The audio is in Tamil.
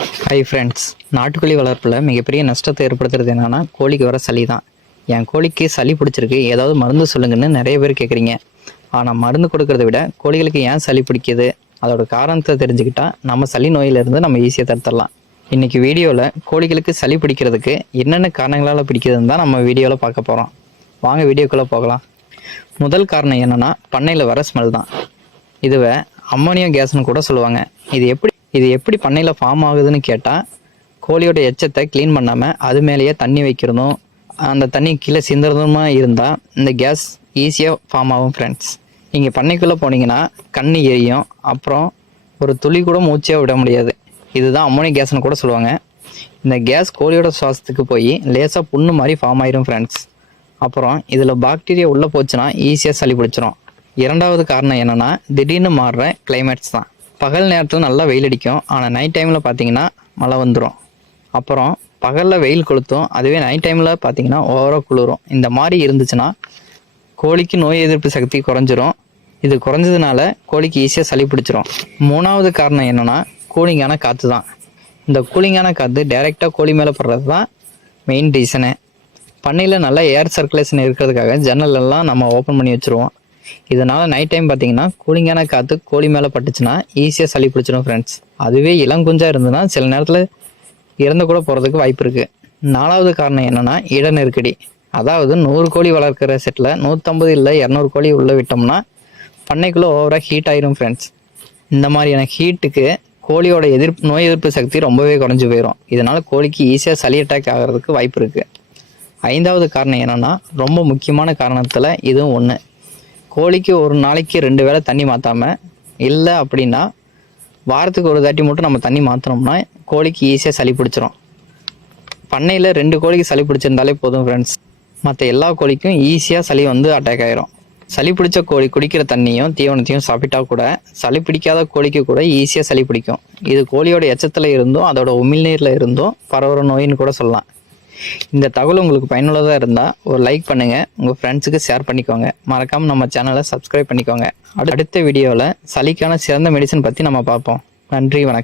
ஹாய் ஃப்ரெண்ட்ஸ், நாட்டுக்கோழி வளர்ப்பில் மிகப்பெரிய நஷ்டத்தை ஏற்படுத்துறது என்னென்னா கோழிக்கு வர சளி தான். என் கோழிக்கு சளி பிடிச்சிருக்கு, ஏதாவது மருந்து சொல்லுங்கன்னு நிறைய பேர் கேட்குறீங்க. ஆனால் மருந்து கொடுக்கறத விட கோழிகளுக்கு ஏன் சளி பிடிக்குது, அதோட காரணத்தை தெரிஞ்சுக்கிட்டா நம்ம சளி நோயிலிருந்து நம்ம ஈஸியாக தடுத்துடலாம். இன்றைக்கி வீடியோவில் கோழிகளுக்கு சளி பிடிக்கிறதுக்கு என்னென்ன காரணங்களால் பிடிக்குதுன்னு தான் நம்ம வீடியோவில் பார்க்க போகிறோம். வாங்க வீடியோக்குள்ளே போகலாம். முதல் காரணம் என்னென்னா பண்ணையில் வர ஸ்மெல் தான். இதுவை அம்மோனியா கேஸ்னு கூட சொல்லுவாங்க. இது எப்படி பண்ணையில் ஃபார்ம் ஆகுதுன்னு கேட்டால், கோழியோட எச்சத்தை க்ளீன் பண்ணாமல் அது மேலேயே தண்ணி வைக்கிறதும் அந்த தண்ணி கீழே சிந்துறதுமா இருந்தால் இந்த கேஸ் ஈஸியாக ஃபார்ம் ஆகும் ஃப்ரெண்ட்ஸ். நீங்கள் பண்ணைக்குள்ளே போனீங்கன்னா கண் எரியும், அப்புறம் ஒரு துளி கூட மூச்சையாக விட முடியாது. இதுதான் அம்மோனியா கேஸ்னு கூட சொல்லுவாங்க. இந்த கேஸ் கோழியோட சுவாசத்துக்கு போய் லேசாக புண்ணு மாதிரி ஃபார்ம் ஆயிரும் ஃப்ரெண்ட்ஸ். அப்புறம் இதில் பாக்டீரியா உள்ளே போச்சுன்னா ஈஸியாக சளி பிடிச்சிரும். இரண்டாவது காரணம் என்னென்னா திடீர்னு மாறுற கிளைமேட்ஸ் தான். பகல் நேரத்தில் நல்லா வெயில் அடிக்கும், ஆனால் நைட் டைமில் பார்த்தீங்கன்னா மழை வந்துடும். அப்புறம் பகலில் வெயில் கொளுத்தும், அதுவே நைட் டைமில் பார்த்தீங்கன்னா ஓவராக குளிரும். இந்த மாதிரி இருந்துச்சுன்னா கோழிக்கு நோய் எதிர்ப்பு சக்தி குறைஞ்சிரும். இது குறைஞ்சதுனால கோழிக்கு ஈஸியாக சளி பிடிச்சிரும். மூணாவது காரணம் என்னென்னா கூலிங்கான காற்று தான். இந்த கூலிங்கான காற்று டைரெக்டாக கோழி மேலே படுறது தான் மெயின் ரீசனு. பண்ணையில் நல்லா ஏர் சர்க்குலேஷன் இருக்கிறதுக்காக ஜன்னலெல்லாம் நம்ம ஓப்பன் பண்ணி வச்சுருவோம். இதனால் நைட் டைம் பார்த்தீங்கன்னா கூலிங்கான காற்று கோழி மேலே பட்டுச்சுன்னா ஈஸியாக சளி பிடிச்சிடும் ஃப்ரெண்ட்ஸ். அதுவே இளங்குஞ்சாக இருந்ததுன்னா சில நேரத்தில் இறந்து கூட போகிறதுக்கு வாய்ப்பு இருக்குது. நாலாவது காரணம் என்னென்னா இட நெருக்கடி. அதாவது 100 கோழி வளர்க்குற செட்டில் 150 இல்லை 200 கோழி உள்ளே விட்டோம்னா பண்ணைக்குள்ளே ஓவராக ஹீட் ஆயிரும் ஃப்ரெண்ட்ஸ். இந்த மாதிரியான ஹீட்டுக்கு கோழியோட நோய் எதிர்ப்பு சக்தி ரொம்பவே குறைஞ்சி போயிடும். இதனால் கோழிக்கு ஈஸியாக சளி அட்டாக் ஆகிறதுக்கு வாய்ப்பு இருக்குது. ஐந்தாவது காரணம் என்னென்னா ரொம்ப முக்கியமான காரணத்தில் இதுவும் ஒன்று. கோழிக்கு ஒரு நாளைக்கு 2 வேளை தண்ணி மாற்றாமல், இல்லை அப்படின்னா வாரத்துக்கு ஒரு தாட்டி மட்டும் நம்ம தண்ணி மாற்றினோம்னா கோழிக்கு ஈஸியாக சளி பிடிச்சிரும். பண்ணையில் 2 கோழிக்கு சளி பிடிச்சிருந்தாலே போதும் ஃப்ரெண்ட்ஸ், மற்ற எல்லா கோழிக்கும் ஈஸியாக சளி அட்டாக் ஆகிரும். சளி பிடிச்ச கோழி குடிக்கிற தண்ணியும் தீவனத்தையும் சாப்பிட்டா கூட சளி பிடிக்காத கோழிக்கு கூட ஈஸியாக சளி பிடிக்கும். இது கோழியோட எச்சத்தில் இருந்தும் அதோட உமிழ்நீரில் இருந்தும் பரவுற நோயின்னு கூட சொல்லலாம். இந்த தகவல் உங்களுக்கு பயனுள்ளதாக இருந்தால் ஒரு லைக் பண்ணுங்கள், உங்கள் ஃப்ரெண்ட்ஸுக்கு ஷேர் பண்ணிக்கோங்க. மறக்காமல் நம்ம சேனலை சப்ஸ்கிரைப் பண்ணிக்கோங்க. அடுத்த வீடியோவில் சளிக்கான சிறந்த மெடிசன் பற்றி நம்ம பார்ப்போம். நன்றி, வணக்கம்.